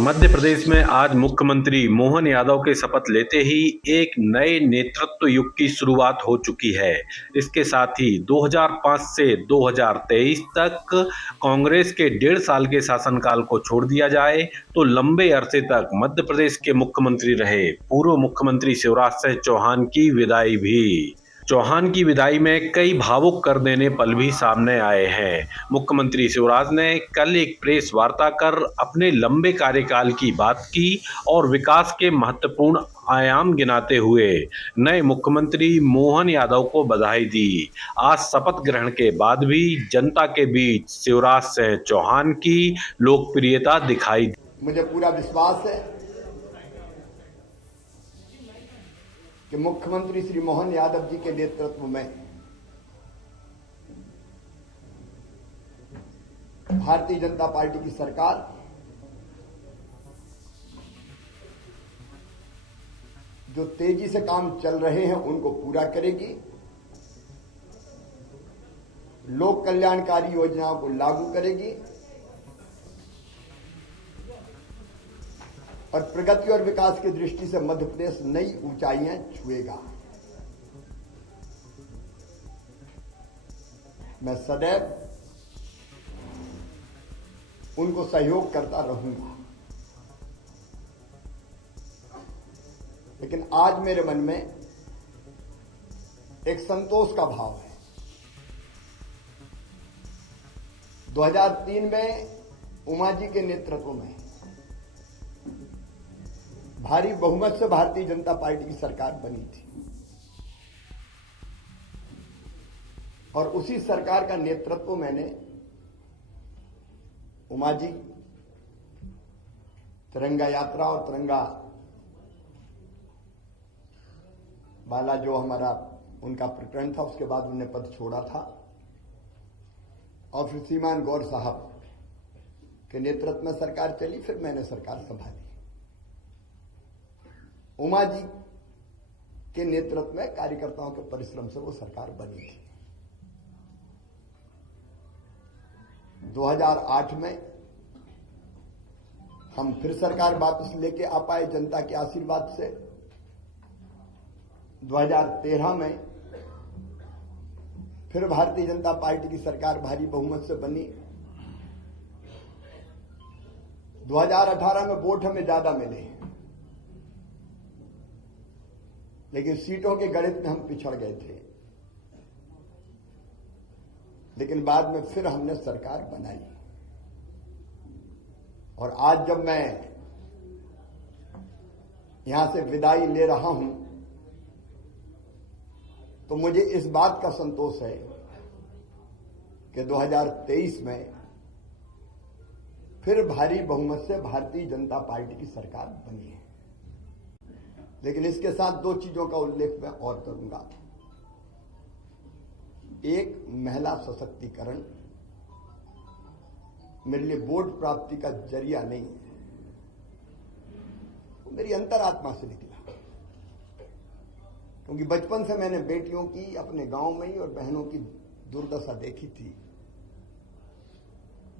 मध्य प्रदेश में आज मुख्यमंत्री मोहन यादव के शपथ लेते ही एक नए नेतृत्व युग की शुरुआत हो चुकी है। इसके साथ ही 2005 से 2023 तक कांग्रेस के 1.5 साल के शासनकाल को छोड़ दिया जाए तो लंबे अरसे तक मध्य प्रदेश के मुख्यमंत्री रहे पूर्व मुख्यमंत्री शिवराज सिंह चौहान की विदाई भी। चौहान की विदाई में कई भावुक कर देने पल भी सामने आए हैं। मुख्यमंत्री शिवराज ने कल एक प्रेस वार्ता कर अपने लंबे कार्यकाल की बात की और विकास के महत्वपूर्ण आयाम गिनाते हुए नए मुख्यमंत्री मोहन यादव को बधाई दी। आज शपथ ग्रहण के बाद भी जनता के बीच शिवराज सिंह चौहान की लोकप्रियता दिखाई दी। मुझे पूरा विश्वास है कि मुख्यमंत्री श्री मोहन यादव जी के नेतृत्व में भारतीय जनता पार्टी की सरकार जो तेजी से काम चल रहे हैं उनको पूरा करेगी, लोक कल्याणकारी योजनाओं को लागू करेगी और प्रगति और विकास की दृष्टि से मध्य प्रदेश नई ऊंचाइयां छुएगा। मैं सदैव उनको सहयोग करता रहूंगा, लेकिन आज मेरे मन में एक संतोष का भाव है। 2003 में उमा जी के नेतृत्व में भारी बहुमत से भारतीय जनता पार्टी की सरकार बनी थी और उसी सरकार का नेतृत्व मैंने उमा जी, तिरंगा यात्रा और तिरंगा वाला जो हमारा उनका प्रकरण था उसके बाद उन्होंने पद छोड़ा था और फिर श्रीमान गौर साहब के नेतृत्व में सरकार चली, फिर मैंने सरकार संभाली। उमा जी के नेतृत्व में कार्यकर्ताओं के परिश्रम से वो सरकार बनी थी। 2008 में हम फिर सरकार वापस लेके आ पाए जनता के आशीर्वाद से। 2013 में फिर भारतीय जनता पार्टी की सरकार भारी बहुमत से बनी। 2018 में वोट हमें ज्यादा मिले, लेकिन सीटों के गणित में हम पिछड़ गए थे, लेकिन बाद में फिर हमने सरकार बनाई। और आज जब मैं यहां से विदाई ले रहा हूं तो मुझे इस बात का संतोष है कि 2023 में फिर भारी बहुमत से भारतीय जनता पार्टी की सरकार बनी है। लेकिन इसके साथ दो चीजों का उल्लेख मैं और करूंगा। एक, महिला सशक्तिकरण मेरे लिए वोट प्राप्ति का जरिया नहीं है, वो मेरी अंतरात्मा से निकला, क्योंकि बचपन से मैंने बेटियों की अपने गांव में ही और बहनों की दुर्दशा देखी थी।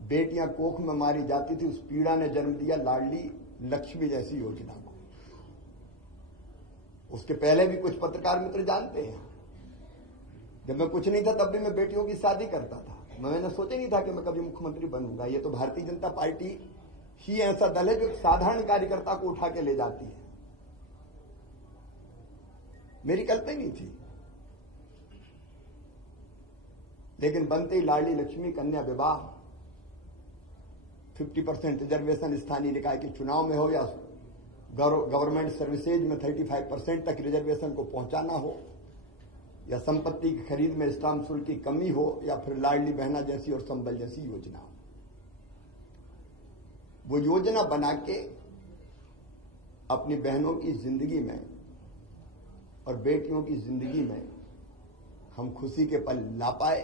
बेटियां कोख में मारी जाती थी, उस पीड़ा ने जन्म दिया लाडली लक्ष्मी जैसी योजना को। उसके पहले भी कुछ पत्रकार मित्र जानते हैं, जब मैं कुछ नहीं था तब भी मैं बेटियों की शादी करता था। मैंने सोचा नहीं था कि मैं कभी मुख्यमंत्री बनूंगा। ये तो भारतीय जनता पार्टी ही ऐसा दल है जो एक साधारण कार्यकर्ता को उठा के ले जाती है। मेरी कल्पना नहीं थी, लेकिन बनते ही लाडली लक्ष्मी, कन्या विवाह, 50% रिजर्वेशन स्थानीय निकाय के चुनाव में हो या गवर्नमेंट सर्विसेज में 35% तक रिजर्वेशन को पहुंचाना हो, या संपत्ति की खरीद में स्टाम्प शुल्क की कमी हो, या फिर लाडली बहना जैसी और संबल जैसी योजना हो। वो योजना बना के अपनी बहनों की जिंदगी में और बेटियों की जिंदगी में हम खुशी के पल ला पाए।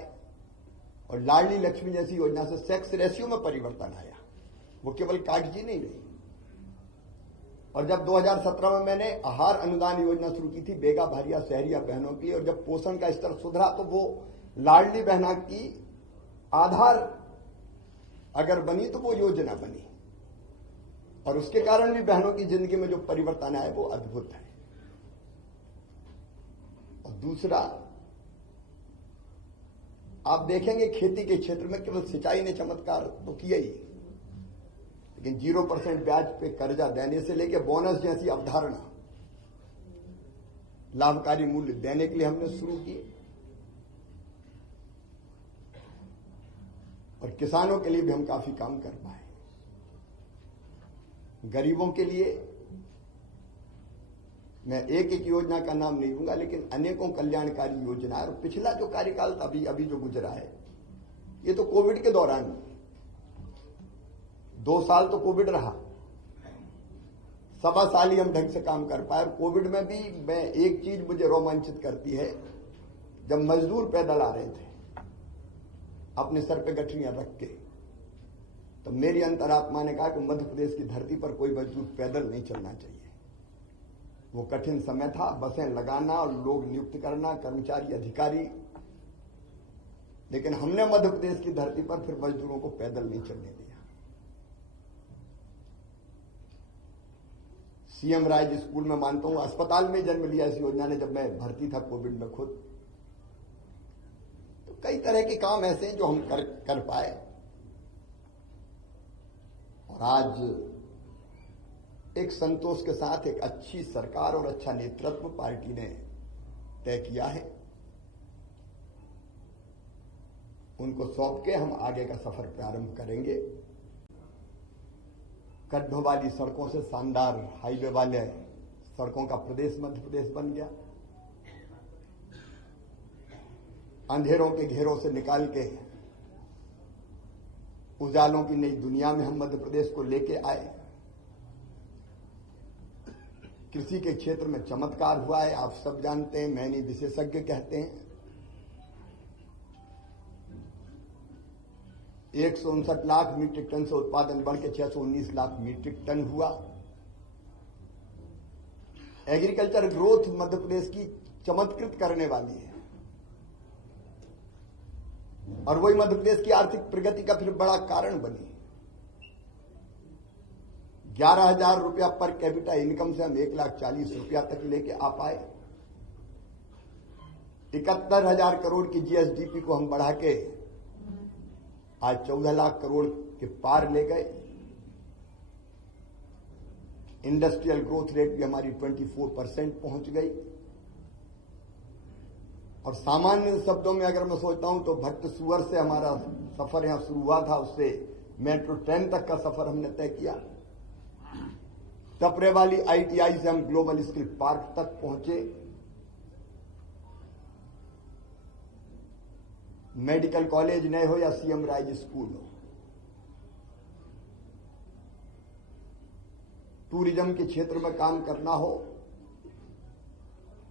और लाडली लक्ष्मी जैसी योजना से सेक्स रेशियो में परिवर्तन आया, वो केवल कागजी नहीं रही। और जब 2017 में मैंने आहार अनुदान योजना शुरू की थी बेगा भारिया शहरिया बहनों की, और जब पोषण का स्तर सुधरा तो वो लाडली बहना की आधार अगर बनी तो वो योजना बनी। और उसके कारण भी बहनों की जिंदगी में जो परिवर्तन आए वो अद्भुत है। और दूसरा, आप देखेंगे खेती के क्षेत्र में केवल सिंचाई ने चमत्कार तो किया ही, लेकिन 0% ब्याज पे कर्जा देने से लेकर बोनस जैसी अवधारणा लाभकारी मूल्य देने के लिए हमने शुरू किए, और किसानों के लिए भी हम काफी काम कर पाए। गरीबों के लिए मैं एक एक योजना का नाम नहीं लूंगा, लेकिन अनेकों कल्याणकारी योजनाएं, और पिछला जो कार्यकाल अभी जो गुजरा है, ये तो कोविड के दौरान 2 साल तो कोविड रहा, 1.25 साल ही हम ढंग से काम कर पाए। और कोविड में भी मैं एक चीज मुझे रोमांचित करती है, जब मजदूर पैदल आ रहे थे अपने सर पे गठरियां रख के, तो मेरी अंतरात्मा ने कहा कि मध्य प्रदेश की धरती पर कोई मजदूर पैदल नहीं चलना चाहिए। वो कठिन समय था, बसें लगाना और लोग नियुक्त करना, कर्मचारी अधिकारी, लेकिन हमने मध्य प्रदेश की धरती पर फिर मजदूरों को पैदल नहीं चलने दिया। सीएम राइज स्कूल में मानता हूं अस्पताल में जन्म लिया इस योजना ने, जब मैं भर्ती था कोविड में खुद। तो कई तरह के काम ऐसे हैं जो हम कर पाए, और आज एक संतोष के साथ एक अच्छी सरकार और अच्छा नेतृत्व पार्टी ने तय किया है। उनको सौंप के हम आगे का सफर प्रारंभ करेंगे। गड्ढों वाली सड़कों से शानदार हाईवे वाले सड़कों का प्रदेश मध्य प्रदेश बन गया। अंधेरों के घेरों से निकाल के उजालों की नई दुनिया में हम मध्य प्रदेश को लेके आए। कृषि के क्षेत्र में चमत्कार हुआ है, आप सब जानते हैं, मैं नहीं विशेषज्ञ कहते हैं। 159 लाख मीट्रिक टन से उत्पादन बढ़ के 619 लाख मीट्रिक टन हुआ। एग्रीकल्चर ग्रोथ मध्य प्रदेश की चमत्कृत करने वाली है, और वही मध्य प्रदेश की आर्थिक प्रगति का फिर बड़ा कारण बनी। 11,000 रुपया पर कैपिटा इनकम से हम 1,40,000 रुपया तक लेके आ पाए। 71,000 करोड़ की जीएसडीपी को हम बढ़ा के आज 14 लाख करोड़ के पार ले गए। इंडस्ट्रियल ग्रोथ रेट भी हमारी 24% पहुंच गई। और सामान्य शब्दों में अगर मैं सोचता हूं तो भट्ट सुअर से हमारा सफर यहां शुरू हुआ था, उससे मेट्रो ट्रेन तक का सफर हमने तय किया। टपरे वाली आईटीआई से हम ग्लोबल स्किल पार्क तक पहुंचे। मेडिकल कॉलेज नए हो या सीएम राइज स्कूल हो, टूरिज्म के क्षेत्र में काम करना हो,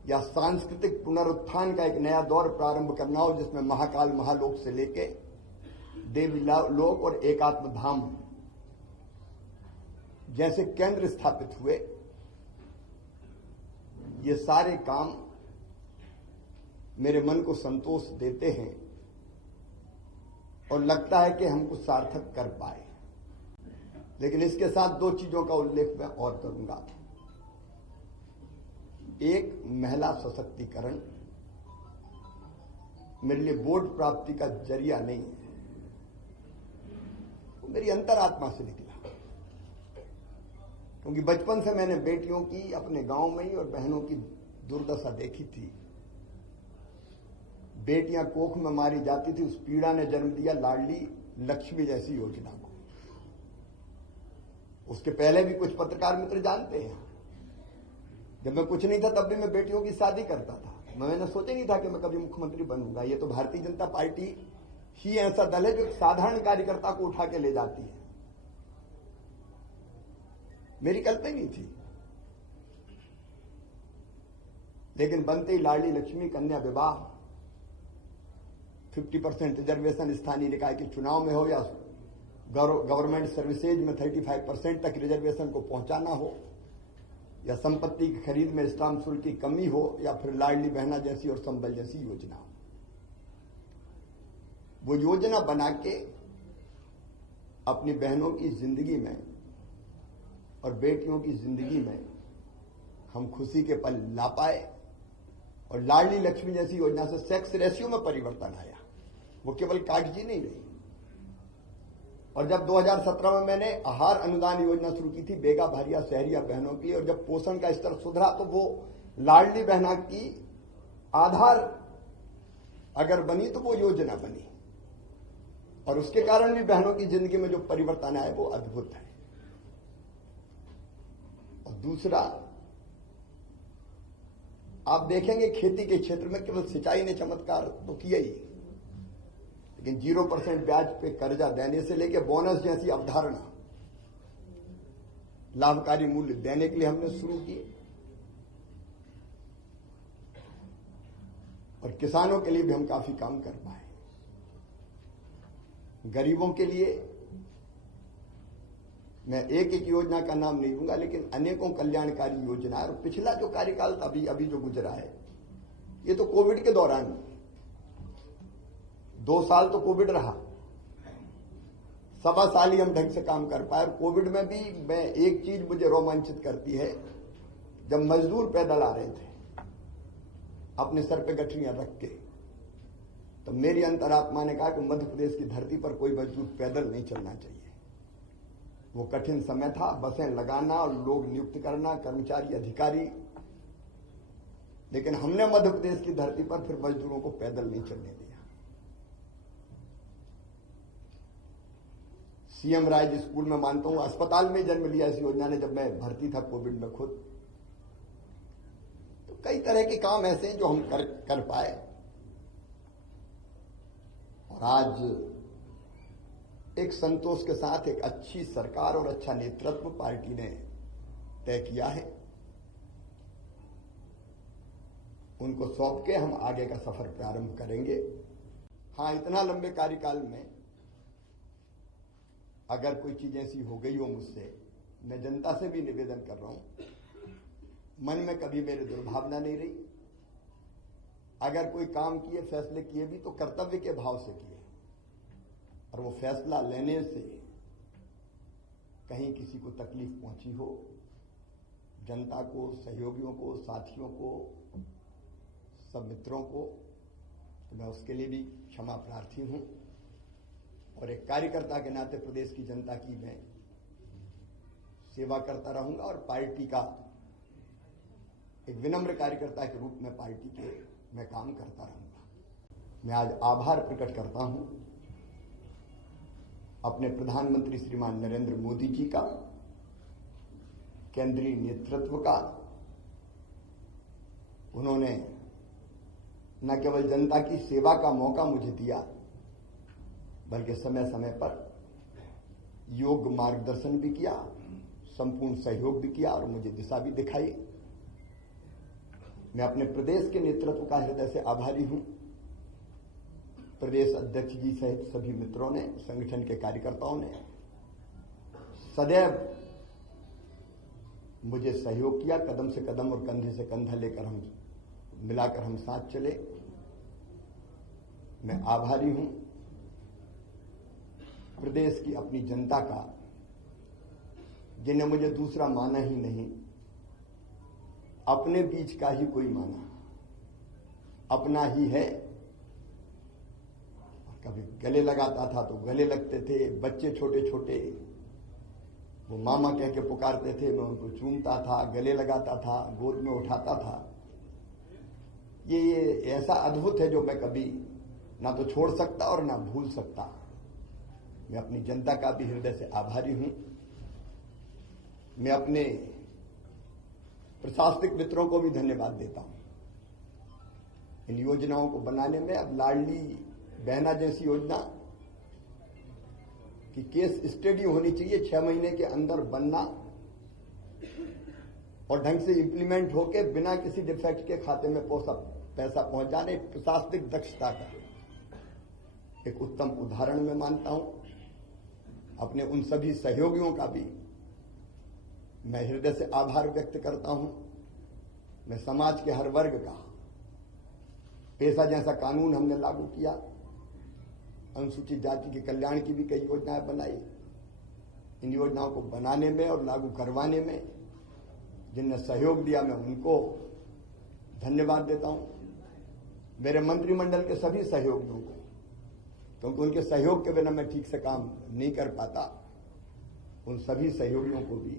या सांस्कृतिक पुनरुत्थान का एक नया दौर प्रारंभ करना हो, जिसमें महाकाल महालोक से लेके देवी लोक और एकात्म धाम जैसे केंद्र स्थापित हुए। ये सारे काम मेरे मन को संतोष देते हैं और लगता है कि हम कुछ सार्थक कर पाए। लेकिन इसके साथ 2 चीजों का उल्लेख मैं और करूंगा। एक, महिला सशक्तिकरण मेरे लिए वोट प्राप्ति का जरिया नहीं है, वो मेरी अंतरात्मा से निकला। क्योंकि बचपन से मैंने बेटियों की अपने गांव में ही और बहनों की दुर्दशा देखी थी। बेटियां कोख में मारी जाती थी, उस पीड़ा ने जन्म दिया लाडली लक्ष्मी जैसी योजना को। उसके पहले भी कुछ पत्रकार मित्र जानते हैं, जब मैं कुछ नहीं था तब भी मैं बेटियों की शादी करता था। मैंने सोचा नहीं था कि मैं कभी मुख्यमंत्री बनूंगा। ये तो भारतीय जनता पार्टी ही ऐसा दल है जो एक साधारण कार्यकर्ता को उठा के ले जाती है। मेरी कल्पना नहीं थी, लेकिन बनते ही लाडली लक्ष्मी, कन्या विवाह, 50% रिजर्वेशन स्थानीय निकाय के चुनाव में हो या गवर्नमेंट सर्विसेज में 35% तक रिजर्वेशन को पहुंचाना हो, या संपत्ति की खरीद में स्टाम्प शुल्क की कमी हो, या फिर लाडली बहना जैसी और संबल जैसी योजना हो। वो योजना बना के अपनी बहनों की जिंदगी में और बेटियों की जिंदगी में हम खुशी के पल ला पाए। और लाडली लक्ष्मी जैसी योजना से सेक्स रेशियो में परिवर्तन आया, वो केवल कागजी नहीं रही। और जब 2017 में मैंने आहार अनुदान योजना शुरू की थी बेगा भारिया शहरिया बहनों की, और जब पोषण का स्तर सुधरा तो वो लाडली बहना की आधार अगर बनी तो वो योजना बनी, और उसके कारण भी बहनों की जिंदगी में जो परिवर्तन आए वो अद्भुत है। और दूसरा, आप देखेंगे खेती के क्षेत्र में केवल सिंचाई ने चमत्कार तो किया ही, लेकिन 0% ब्याज पे कर्जा देने से लेकर बोनस जैसी अवधारणा लाभकारी मूल्य देने के लिए हमने शुरू किए। और किसानों के लिए भी हम काफी काम कर पाए। गरीबों के लिए मैं एक एक योजना का नाम नहीं लूंगा, लेकिन अनेकों कल्याणकारी योजना। और पिछला जो कार्यकाल अभी जो गुजरा है, ये तो कोविड के दौरान 2 साल तो कोविड रहा, 1.25 साल ही हम ढंग से काम कर पाए। और कोविड में भी मैं एक चीज मुझे रोमांचित करती है, जब मजदूर पैदल आ रहे थे अपने सर पे गठरियां रख के, तो मेरी अंतरात्मा ने कहा कि मध्य प्रदेश की धरती पर कोई मजदूर पैदल नहीं चलना चाहिए। वो कठिन समय था, बसें लगाना और लोग नियुक्त करना, कर्मचारी अधिकारी, लेकिन हमने मध्य प्रदेश की धरती पर फिर मजदूरों को पैदल नहीं चलने दिया। सीएम राज स्कूल में मानता हूं, अस्पताल में जन्म लिया इस योजना ने, जब मैं भर्ती था कोविड में खुद। तो कई तरह के काम ऐसे हैं जो हम कर पाए। और आज एक संतोष के साथ एक अच्छी सरकार और अच्छा नेतृत्व पार्टी ने तय किया है, उनको सौंप के हम आगे का सफर प्रारंभ करेंगे। हां, इतना लंबे कार्यकाल में अगर कोई चीज ऐसी हो गई हो मुझसे, मैं जनता से भी निवेदन कर रहा हूं, मन में कभी मेरे दुर्भावना नहीं रही। अगर कोई काम किए, फैसले किए भी तो कर्तव्य के भाव से किए, और वो फैसला लेने से कहीं किसी को तकलीफ पहुंची हो, जनता को, सहयोगियों को, साथियों को, सब मित्रों को, तो मैं उसके लिए भी क्षमा प्रार्थी हूं। और एक कार्यकर्ता के नाते प्रदेश की जनता की मैं सेवा करता रहूंगा, और पार्टी का एक विनम्र कार्यकर्ता के रूप में पार्टी के मैं काम करता रहूंगा। मैं आज आभार प्रकट करता हूं अपने प्रधानमंत्री श्रीमान नरेंद्र मोदी जी का, केंद्रीय नेतृत्व का। उन्होंने न केवल जनता की सेवा का मौका मुझे दिया, बल्कि समय समय पर योग्य मार्गदर्शन भी किया, संपूर्ण सहयोग भी किया और मुझे दिशा भी दिखाई। मैं अपने प्रदेश के नेतृत्व का हृदय से आभारी हूं। प्रदेश अध्यक्ष जी सहित सभी मित्रों ने, संगठन के कार्यकर्ताओं ने सदैव मुझे सहयोग किया, कदम से कदम और कंधे से कंधा लेकर हम मिलाकर हम साथ चले। मैं आभारी हूं प्रदेश की अपनी जनता का, जिन्हें मुझे दूसरा माना ही नहीं, अपने बीच का ही कोई माना, अपना ही है। कभी गले लगाता था तो गले लगते थे, बच्चे छोटे छोटे वो मामा कह के पुकारते थे, मैं उनको चूमता था, गले लगाता था, गोद में उठाता था। ये ऐसा अद्भुत है जो मैं कभी ना तो छोड़ सकता और ना भूल सकता। मैं अपनी जनता का भी हृदय से आभारी हूं। मैं अपने प्रशासनिक मित्रों को भी धन्यवाद देता हूं इन योजनाओं को बनाने में। अब लाडली बहना जैसी योजना की केस स्टडी होनी चाहिए, 6 महीने के अंदर बनना और ढंग से इंप्लीमेंट होके बिना किसी डिफेक्ट के खाते में पैसा पहुंच जाने। प्रशासनिक दक्षता का एक उत्तम उदाहरण मैं मानता हूं। अपने उन सभी सहयोगियों का भी मैं हृदय से आभार व्यक्त करता हूं। मैं समाज के हर वर्ग का, पेशा जैसा कानून हमने लागू किया, अनुसूचित जाति के कल्याण की भी कई योजनाएं बनाई, इन योजनाओं को बनाने में और लागू करवाने में जिनने सहयोग दिया, मैं उनको धन्यवाद देता हूं। मेरे मंत्रिमंडल के सभी सहयोगियों को, क्योंकि उनके सहयोग के बिना मैं ठीक से काम नहीं कर पाता, उन सभी सहयोगियों को भी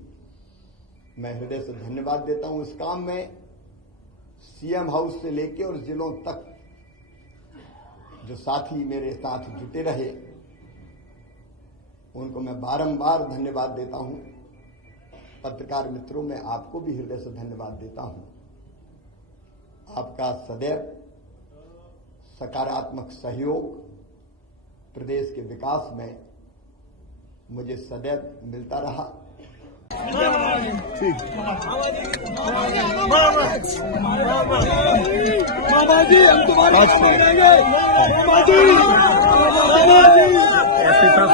मैं हृदय से धन्यवाद देता हूं। इस काम में सीएम हाउस से लेके और जिलों तक जो साथी मेरे साथ जुटे रहे, उनको मैं बारंबार धन्यवाद देता हूं। पत्रकार मित्रों, मैं आपको भी हृदय से धन्यवाद देता हूं। आपका सदैव सकारात्मक सहयोग प्रदेश के विकास में मुझे सदैव मिलता रहा। मामा जी, हम तुम्हारे से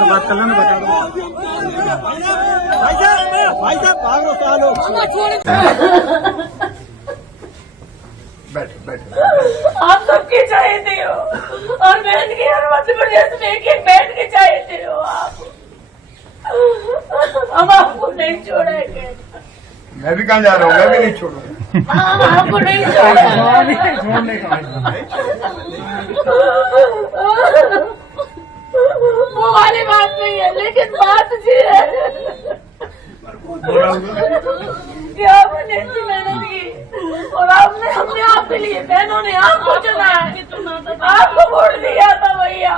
बात कर लेना, बता दो भाई साहब भाग लो, चलो बैठो। आप सबकी चाहते हो और बहन की हर मध्य प्रदेश में एक एक बहन के चाहते हो आप। हम आपको नहीं छोड़ेंगे। मैं भी कहाँ जा रहा हूँ, मैं भी नहीं छोड़ूंगा। हम आपको नहीं वो वाली बात नहीं है, लेकिन बात ये है कि आपने इतनी मेहनत की और हमने आपके लिए, बहनों ने आपको चुना है, आपको वोट दिया था भैया।